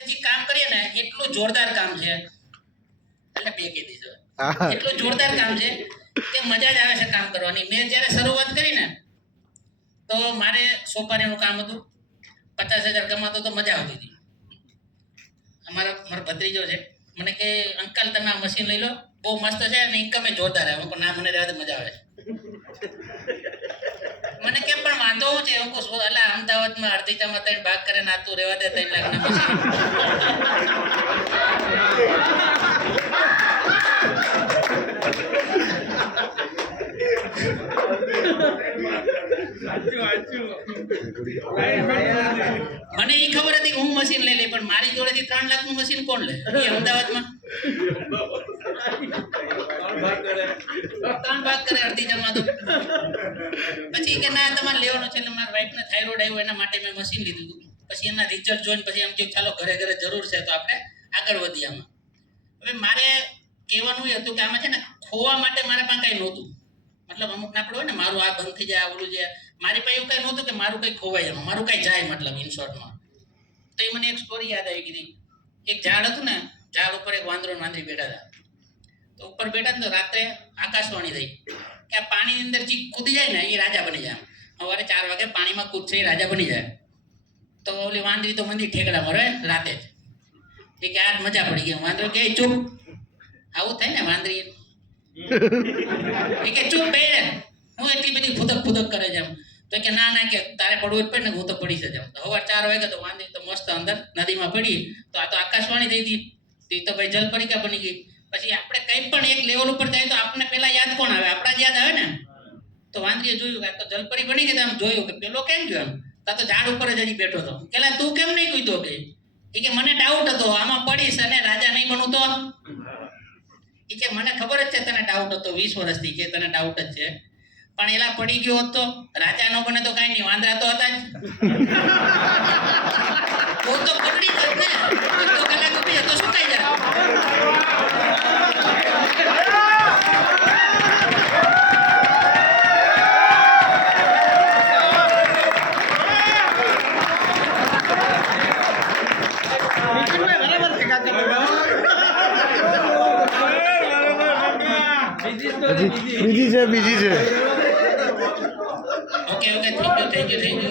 કામ કરીએ ને એટલું જોરદાર કામ છે, એટલે બે કહી દીધું, એટલું જોરદાર કામ છે કે મજા જ આવે છે કામ કરવાની. મેં જ્યારે શરૂઆત કરી ને તો મારે સોપારીનું કામ હતું, 50,000 કમાતો તો મજા આવતી હતી. મારો ભત્રીજો છે, મને કે અંકલ તમે આ મશીન લઈ લો, બહુ મસ્ત છે અને ઇન્કમે જોરદાર આવે. હું ના, મને રહેવા મજા આવે છે. મને કેમ પણ વાંધો હું છે, હું કહું એટલે અમદાવાદમાં અડધીચામાં 3 ભાગ કરે ને તું રહેવા દે 3 લાખના મશીન. મને એ ખબર હતી કે હું મશીન લઈ લે, પણ મારી જોડેથી 3 લાખનું મશીન કોણ લે? એ અમદાવાદમાં 3 ભાગ કરે અડધીચામાં તો. પછી કે ના તમારે લેવાનું છે, એટલે મારા વાઈફને થાઇરોઇડ આવ્યો એના માટે મેં મશીન લીધું હતું. પછી એના રિઝલ્ટ જોઈને પછી એમ કહ્યું ચાલો ઘરે ઘરે જરૂર છે તો આપણે આગળ વધીએ આમાં. હવે મારે કહેવાનું એ હતું કે આમાં છે ને ખોવા માટે મારા પાસે કાંઈ નહોતું. મતલબ અમુક ના આપણે હોય ને મારું આ બંધ થઈ જાય, ઓલું છે, મારી પાસે એવું કંઈ નહોતું કે મારું કંઈ ખોવાય એમાં, મારું કાંઈ જાય મતલબ ઇન શોર્ટમાં. તો એ મને એક સ્ટોરી યાદ આવી ગઈ. એક ઝાડ હતું ને, ઝાડ ઉપર એક વાંદરો ને વાંદરી બેઠા હતા. તો ઉપર બેઠા ને તો રાત્રે આકાશવાણી થઈ કે આ પાણીની અંદર જે કૂદી જાય ને એ રાજા બની જાય. સવારે 4 વાગે પાણીમાં કૂદશે એ રાજા બની જાય. તો ઓલી વાંદરી તો મંદી ઠેકડા મરે રાતે જ. કે આ મજા પડી ગઈ. વાંદરો કે ચૂપ, આવું થાય ને વાંદરી કે ચૂપ બે ને, હું એટલી બધી ફૂદક કરે છે એમ. તો કે ના કે તારે પડવું જ પડે ને, હું તો પડી જ જાઉં. તો સવાર 4 વાગે તો વાંદરી તો મસ્ત અંદર નદીમાં પડી. તો આ તો આકાશવાણી થઈ હતી, તો ભાઈ જલપરિકા બની ગઈ. પછી આપણે કંઈ પણ એક લેવલ ઉપર જાય તો આપણને પેલા યાદ કોણ આવે? આપણા જ યાદ આવે ને. તો વાંદરીએ જોયું કે તો જલપરી બની ગઈ. આમ જોયું કે પેલો કેમ ગયો એમ, તા તો ઝાડ ઉપર જ હજી બેઠો હતો. પેલા તું કેમ નહીં કૂદ્યો? કે મને ડાઉટ હતો આમાં પડીશ અને રાજા નહીં બનું તો. એ કે મને ખબર જ છે તને ડાઉટ હતો, 20 વર્ષથી કે તને ડાઉટ જ છે, પણ એલા પડી ગયો હોત તો રાજા ન બને તો કાંઈ નહીં, વાંદરા તો હતા જ. હું તો પકડી જ ને, તો કલાક ઉભી હતો શું કાંઈ જાય. બીજી છે ઓકે થેન્ક યુ.